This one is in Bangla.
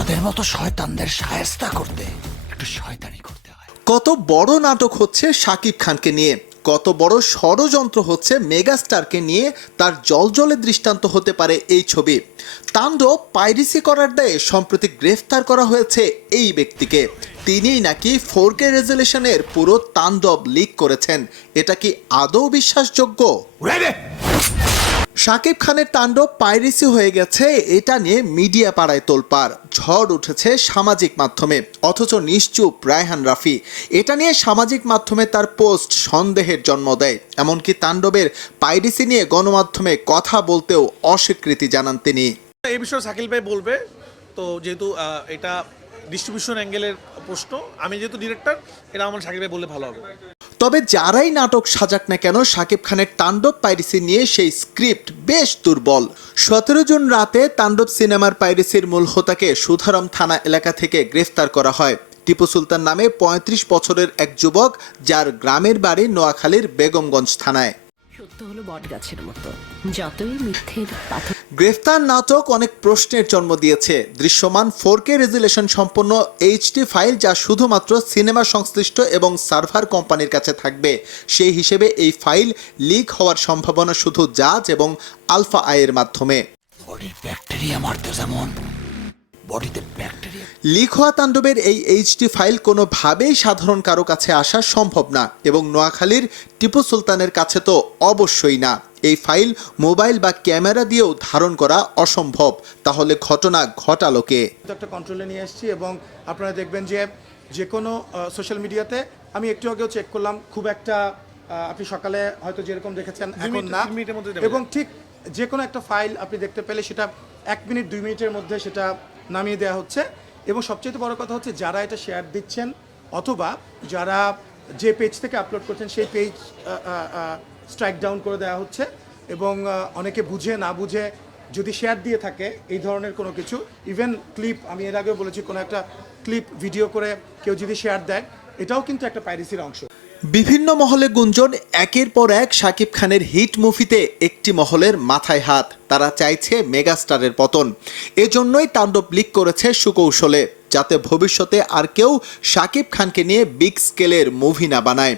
আপনাদের মতো শয়তানদের সায়স্তা করতে একটু শয়তানি করতে হয়। কত বড় নাটক হচ্ছে শাকিব খানকে নিয়ে কত বড় ষড়যন্ত্র হচ্ছে মেগাস্টারকে নিয়ে তার জলজলে দৃষ্টান্ত হতে পারে এই ছবি। তাণ্ডব পাইরিসি করার দায়ে সম্প্রতি গ্রেফতার করা হয়েছে এই ব্যক্তিকে। তিনিই নাকি ফোর কে রেজুলেশনের পুরো তাণ্ডব লিক করেছেন। এটা কি আদৌ বিশ্বাসযোগ্য? শাকিব খানের তাণ্ডব পাইরেসি হয়ে গেছে এটা নিয়ে মিডিয়া পাড়ায় তোলপাড়। ঝড় উঠেছে সামাজিক মাধ্যমে, অথচ নিশ্চুপ রায়হান রাফি। এটা নিয়ে সামাজিক মাধ্যমে তার পোস্ট সন্দেহের জন্ম দেয়। এমনকি তাণ্ডবের পাইরেসি নিয়ে গণমাধ্যমে কথা বলতেও অস্বীকৃতি জানান তিনি। এই বিষয়ে শাকিল ভাই বলবে। তো যেহেতু এটা ডিস্ট্রিবিউশন অ্যাঙ্গেলের প্রশ্ন, আমি যেহেতু ডিরেক্টর এটা আমার শাকিল ভাই বললে ভালো হবে। তবে যারাই নাটক সাজাক না কেন, শাকিব খানের তাণ্ডব পাইরেসি নিয়ে সেই স্ক্রিপ্ট বেশ দুর্বল। সতেরো জুন রাতে তাণ্ডব সিনেমার পাইরেসির মূল হোতাকে সুধারম থানা এলাকা থেকে গ্রেফতার করা হয়। টিপু সুলতান নামে ৩৫ বছরের এক যুবক যার গ্রামের বাড়ি নোয়াখালীর বেগমগঞ্জ থানায়। সত্য হলো বট গাছের মতো। যতই মিথ্যের পাথর গ্রেফতার নাটক অনেক প্রশ্নের জন্ম দিয়েছে। দৃশ্যমান ফোর কে রেজুলেশন সম্পন্ন এইচডি ফাইল যা শুধুমাত্র সিনেমা সংশ্লিষ্ট এবং সার্ভার কোম্পানির কাছে থাকবে। সেই হিসেবে এই ফাইল লিক হওয়ার সম্ভাবনা শুধু জাজ এবং আলফা আয়ের মাধ্যমে। ব্যাকটেরিয়া মারতে যেমন বডিতে ব্যাকটেরিয়া লিক হওয়া তাণ্ডবের এই এইচডি ফাইল কোনোভাবেই সাধারণ কারও কাছে আসা সম্ভব না এবং নোয়াখালীর টিপু সুলতানের কাছে তো অবশ্যই না। এই ফাইল মোবাইল বা ক্যামেরা দিয়েও ধারণ করা অসম্ভব। তাহলে ঘটনা ঘটালো কে? একটা কন্ট্রোলে নিয়ে এসেছি এবং আপনারা দেখবেন যে যে কোনো সোশ্যাল মিডিয়াতে আমি একটু আগেও চেক করলাম খুব একটা আপনি সকালে হয়তো যেরকম দেখেছেন এখন না। এবং ঠিক যে কোনো একটা ফাইল আপনি দেখতে পেলে সেটা এক মিনিট দুই মিনিটের মধ্যে সেটা নামিয়ে দেওয়া হচ্ছে। এবং সবচেয়ে বড় কথা হচ্ছে যারা এটা শেয়ার দিচ্ছেন অথবা যারা যে পেজ থেকে আপলোড করছেন সেই পেজ স্ট্রাইক ডাউন করে দেওয়া হচ্ছে। এবং অনেকে বুঝে না বুঝে যদি শেয়ার দিয়ে থাকে এই ধরনের কোনো কিছু ইভেন ক্লিপ আমি এর আগেও বলেছি কোনো একটা ক্লিপ ভিডিও করে কেউ যদি শেয়ার দেয়, এটাও কিন্তু একটা পাইরেসির অংশ। বিভিন্ন মহলে গুঞ্জন, একের পর এক শাকিব খানের হিট মুভিতে একটি মহলের মাথায় হাত। তারা চাইছে মেগাস্টারের পতন। এজন্যই তাণ্ডব লিক করেছে সুকৌশলে, যাতে ভবিষ্যতে আর কেউ শাকিব খানকে নিয়ে বিগ স্কেলের মুভি না বানায়।